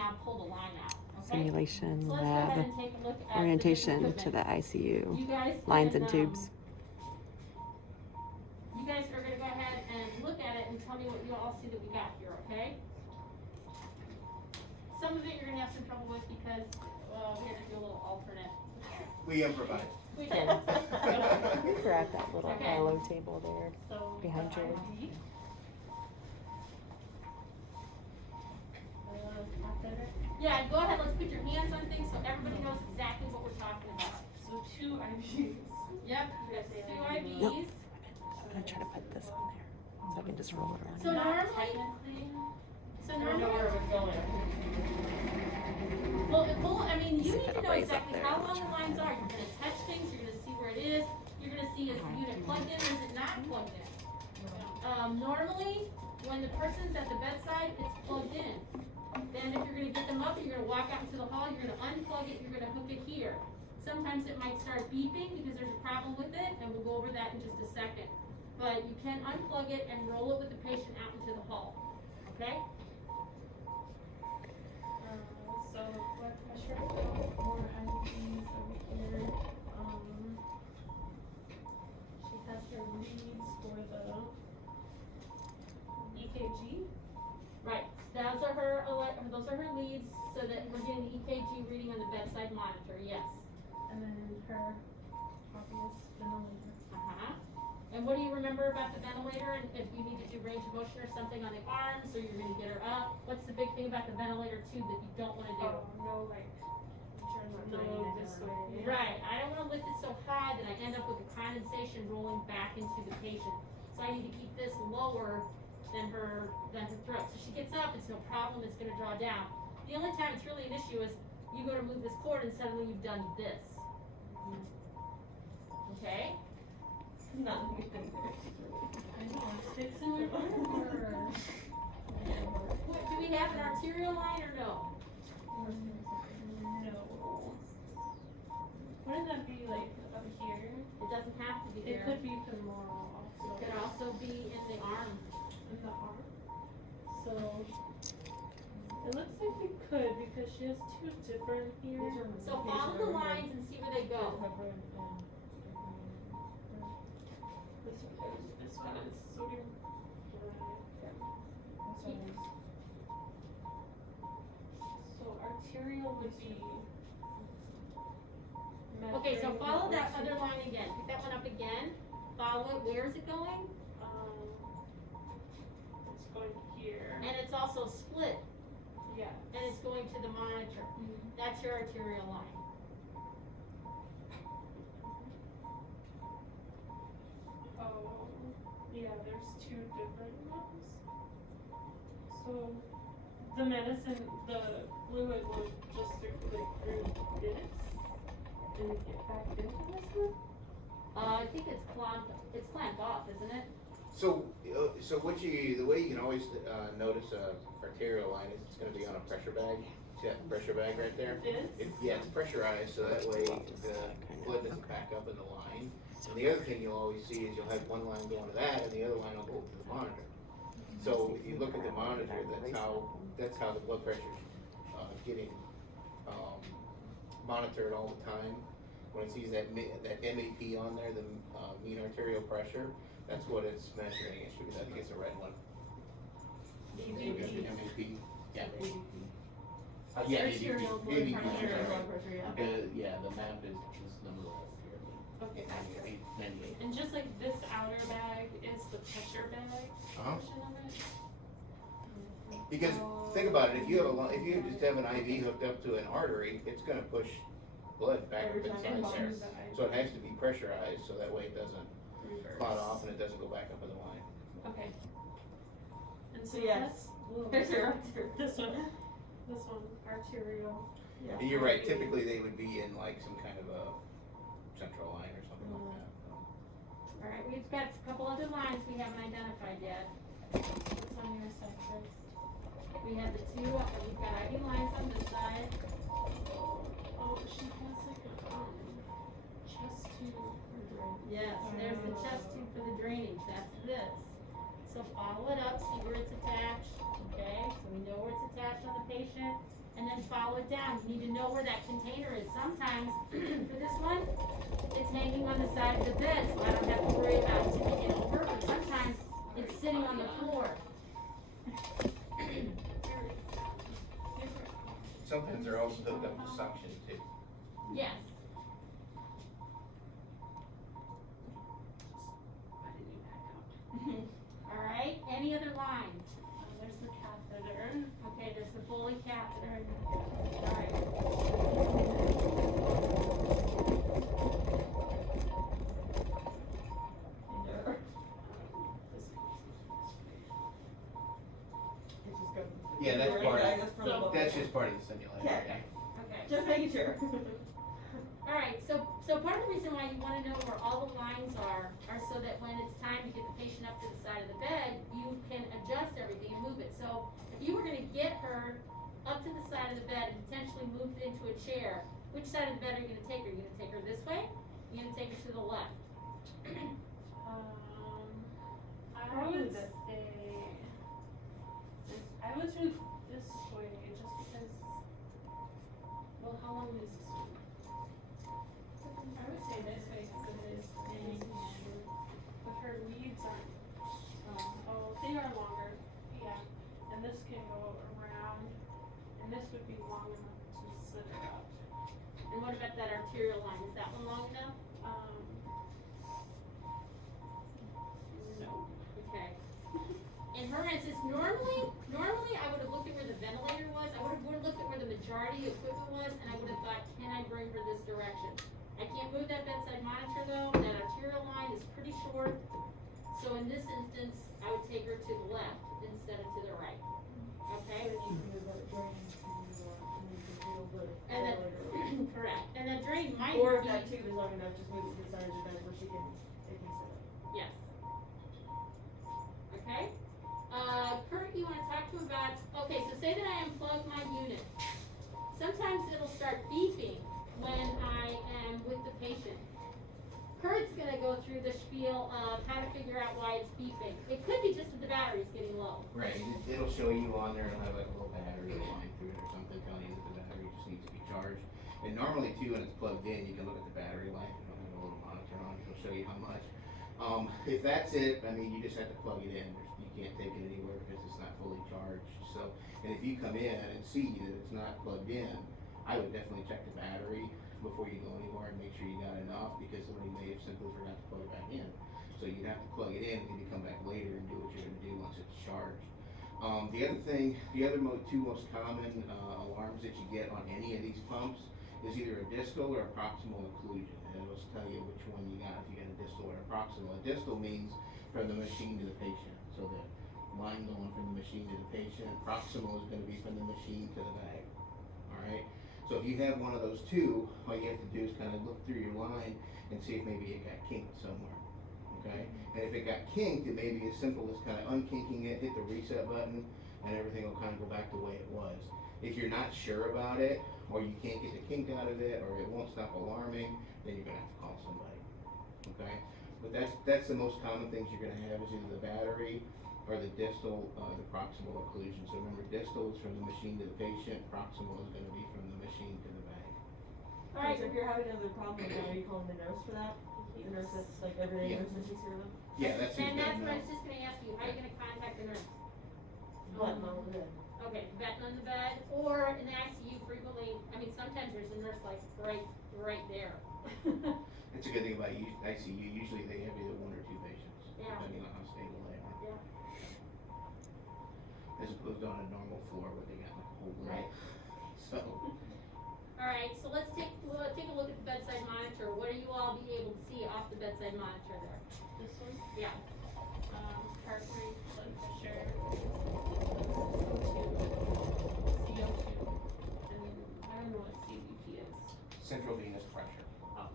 now pull the line out, okay? Simulation So let's go ahead lab and take a look at orientation the to the ICU. You guys Lines can, and tubes. You guys are gonna go ahead and look at it and tell me what you all see that we got here, okay? Some of it you're gonna have some trouble with because, we had to do a little alternate. We improvise. We did. We're at that little Okay. yellow table there. So, Behind Julie. ID. Yeah, go ahead, let's put your hands on things so everybody knows exactly what we're talking about. So 2 IVs. Yep, that's 2 IVs. Nope. I'm gonna try to put this on there so I can just roll it around. So Not normally, technically. so I don't know where normally, it was going. well, I mean, you See if need to it'll know raise up exactly there. how long the lines are. You're gonna touch things, you're gonna see where it is, you're gonna see is the unit plugged in or is it not plugged in? Normally, when the person's at the bedside, it's plugged in. Then if you're gonna get them up, you're gonna walk out into the hall, you're gonna unplug it, you're gonna hook it here. Sometimes it might start beeping because there's a problem with it, and we'll go over that in just a second. But you can unplug it and roll it with the patient out into the hall, okay? So blood pressure, more IVs over here. She has her leads for the EKG. Right, those are her leads, so that we're getting the EKG reading on the bedside monitor, yes. And then her obvious ventilator. Uh-huh. And what do you remember about the ventilator, and if you need to do range of motion or something on the arms, or you're gonna get her up? What's the big thing about the ventilator too that you don't wanna do? No, like, no, this way. Right, I don't wanna lift it so high that I end up with the condensation rolling back into the patient. So I need to keep this lower than her throat. So she gets up, it's no problem, it's gonna draw down. The only time it's really an issue is you go to move this cord and suddenly you've done this. Okay? Not anything there. I know, it's fixing my arm. What, do we have an arterial line or no? No. Wouldn't that be like up here? It doesn't have to be It there. could be femoral also. It could also be in the arm. In the arm. So it looks like we could because she has 2 different here. So follow the lines and see where they go. This one is sodium chloride. So arterial would be. Okay, so membrane follow that portion. other line again. Pick that one up again. Follow it. Where is it going? It's going here. And it's also split. Yeah. And it's going to the monitor. That's your arterial line. Oh, yeah, there's 2 different ones. So the medicine, the fluid will just circulate through this and get back into this one? I think it's clamped off, isn't it? So, the way you can always, notice a arterial line is it's gonna be on a pressure bag. See that pressure bag right there? This? Yeah, it's pressurized, so that way the blood doesn't back up in the line. And the other thing you'll always see is you'll have one line going to that, and the other line will go to the monitor. So if you look at the monitor, that's how the blood pressure's, getting, monitored all the time. When it sees that MAP on there, the, mean arterial pressure, that's what it's measuring. It should be, I think it's a red one. MAP, yeah. Yeah, Arterial blood ABP, pressure. sorry. Yeah, the map is number one here. Okay. Manually. And just like this outer bag is the pressure bag Uh-huh. portion of it? Because think about it, if you just have an IV hooked up to an artery, it's gonna push blood back up Every time inside it there. comes back. So it has to be pressurized, so that way it doesn't clot off and it doesn't go back up in the line. Okay. And so Yes. There's your arterial. This one, arterial. Yeah. And you're right, typically they would be in like some kind of a central line or something like that. Alright, we've got a couple other lines we haven't identified yet. What's on your side, Chris? We have the two, we've got IV lines on this side. Oh, she has like a chest tube for drainage. Yes, there's the chest tube for the drainage, that's this. So follow it up, see where it's attached, okay? So we know where it's attached on the patient. and then follow it down. You need to know where that container is. Sometimes, for this one, it's hanging on the side of the bed, so I don't have to worry about tipping it over, but sometimes it's sitting on the floor. Sometimes they're also hooked up to suction too. Yes. Alright, any other lines? There's the catheter. Okay, there's the Foley catheter. Alright. Yeah, that's part of, So- that's just part of the simulation, Okay. yeah. Okay. Just making sure. Alright, so part of the reason why you wanna know where all the lines are so that when it's time to get the patient up to the side of the bed, you can adjust everything and move it. So if you were gonna get her up to the side of the bed and potentially move it into a chair, which side of the bed are you gonna take her? Are you gonna take her this way? You're gonna take her to the left? I Probably would the- say, I would do this way, just because, Well, how long is this one? I would say this way, because it is, but her leads aren't, oh, they are longer, yeah, and this can go around, and this would be long enough to sit her up. And what about that arterial line? Is that one long enough? No. Okay. In her instance, normally I would have looked at where the ventilator was, I would have looked at where the majority of equipment was, and I would have thought, can I bring her this direction? I can't move that bedside monitor though, that arterial line is pretty short, so in this instance, I would take her to the left instead of to the right. Okay? And then, correct, and the drain might be. Or if that tube is long enough, just move it to the side of the bed where it can sit up. Yes. Okay? Kurt, you wanna talk to him about, okay, so say that I unplug my unit. Sometimes it'll start beeping when I am with the patient. Kurt's gonna go through the spiel of how to figure out why it's beeping. It could be just that the battery's getting low. Right, it'll show you on there, it'll have like a little battery line through it or something, telling you that the battery just needs to be charged. And normally too, when it's plugged in, you can look at the battery life, it'll have a little monitor on it, it'll show you how much. If that's it, I mean, you just have to plug it in, you can't take it anywhere because it's not fully charged, so. And if you come in and see that it's not plugged in, I would definitely check the battery before you go anywhere and make sure you got enough, because somebody may have simply forgot to plug it back in. So you'd have to plug it in, and then you come back later and do what you're gonna do once it's charged. The other thing, the other two most common, alarms that you get on any of these pumps is either a distal or a proximal occlusion, and it'll tell you which one you got, if you got a distal or a proximal. A distal means from the machine to the patient, so the line going from the machine to the patient. Proximal is gonna be from the machine to the bag, alright? So if you have one of those two, all you have to do is kind of look through your line and see if maybe it got kinked somewhere, okay? And if it got kinked, it may be as simple as kind of unkinking it, hit the reset button, and everything will kind of go back the way it was. If you're not sure about it, or you can't get the kink out of it, or it won't stop alarming, then you're gonna have to call somebody, okay? But that's the most common things you're gonna have is either the battery or the distal, the proximal occlusion. So remember, distal is from the machine to the patient, proximal is gonna be from the machine to the bag. Alright, So if you're having another problem with that, are you calling the nurse for that? The nurse that's like everyday Yeah. nurse that takes care of them? Yeah, that's who's and that's gonna what I know. was just gonna ask you, how are you gonna contact the nurse? Button on the bed. Okay, button on the bed, or in the ICU frequently, I mean, sometimes there's a nurse like right there. It's a good thing about ICU, usually they have either one or two patients, Yeah. depending on how stable they are. Yeah. As opposed to on a normal floor where they got like a whole row. Right. So, Alright, so let's take a look at the bedside monitor. What are you all be able to see off the bedside monitor there? This one, Yeah. heart rate, blood pressure, CO2, and I don't know what CVP is. central venous pressure. Oh.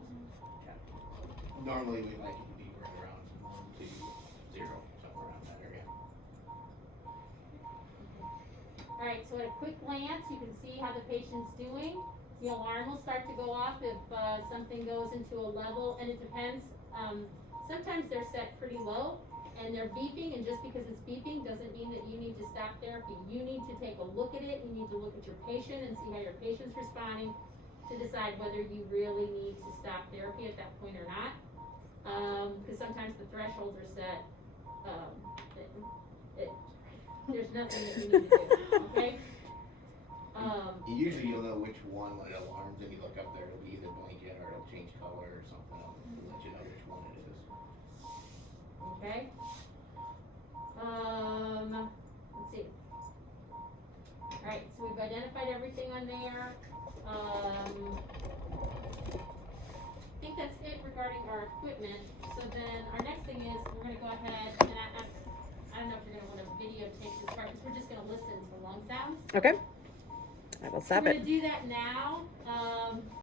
Normally we like it to be right around 1 to 0, somewhere around that area. Alright, so at a quick glance, you can see how the patient's doing. The alarm will start to go off if, something goes into a level, and it depends. Sometimes they're set pretty low, and they're beeping, and just because it's beeping doesn't mean that you need to stop therapy. You need to take a look at it, you need to look at your patient and see how your patient's responding to decide whether you really need to stop therapy at that point or not. Cause sometimes the thresholds are set, there's nothing that we need to do, okay? Usually you'll know which one when it alarms, and you look up there, it'll be either blinking or it'll change color or something, it'll let you know which one it is. Okay? Let's see. Alright, so we've identified everything on there. I think that's it regarding our equipment. So then our next thing is, we're gonna go ahead, and I don't know if you're gonna wanna videotape this part, because we're just gonna listen to lung sounds. Okay. I will stop We're it. gonna do that now.